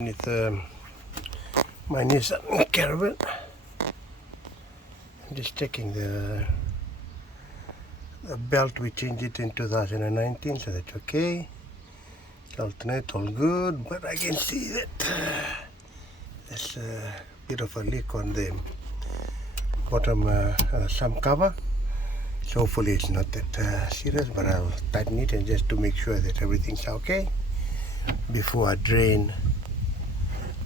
With my Nissan Caravan. I'm just checking the belt. We changed it in 2019, so that's okay. Alternate all good, but I can see that there's a bit of a leak on the bottom some cover. So hopefully it's not that serious, but I'll tighten it and just to make sure that everything's okay before I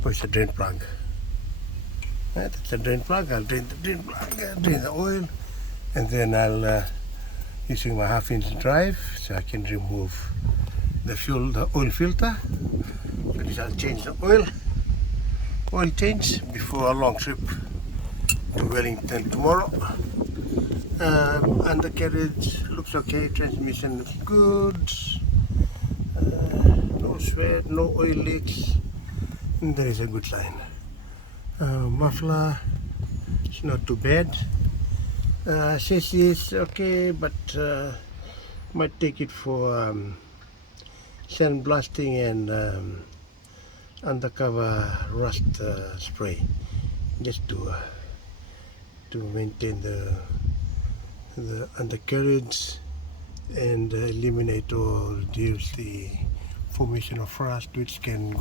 push the drain plug. That's the drain plug. I'll drain the drain plug, drain the oil, and then I'll using my half-inch drive, so I can remove the oil filter. So this I'll change the oil change before a long trip to Wellington tomorrow. Undercarriage looks okay. Transmission looks good. No sweat, no oil leaks. And there is a good sign. Muffler, it's not too bad. Chassis is okay, but might take it for sandblasting and undercover rust spray, just to maintain the undercarriage and eliminate or reduce the formation of rust, which can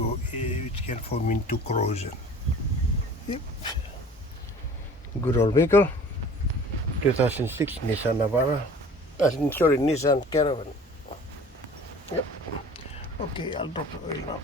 form into corrosion. Yep. Good old vehicle. 2006 Nissan Navara. Nissan Caravan. Yep. Okay, I'll drop the oil now.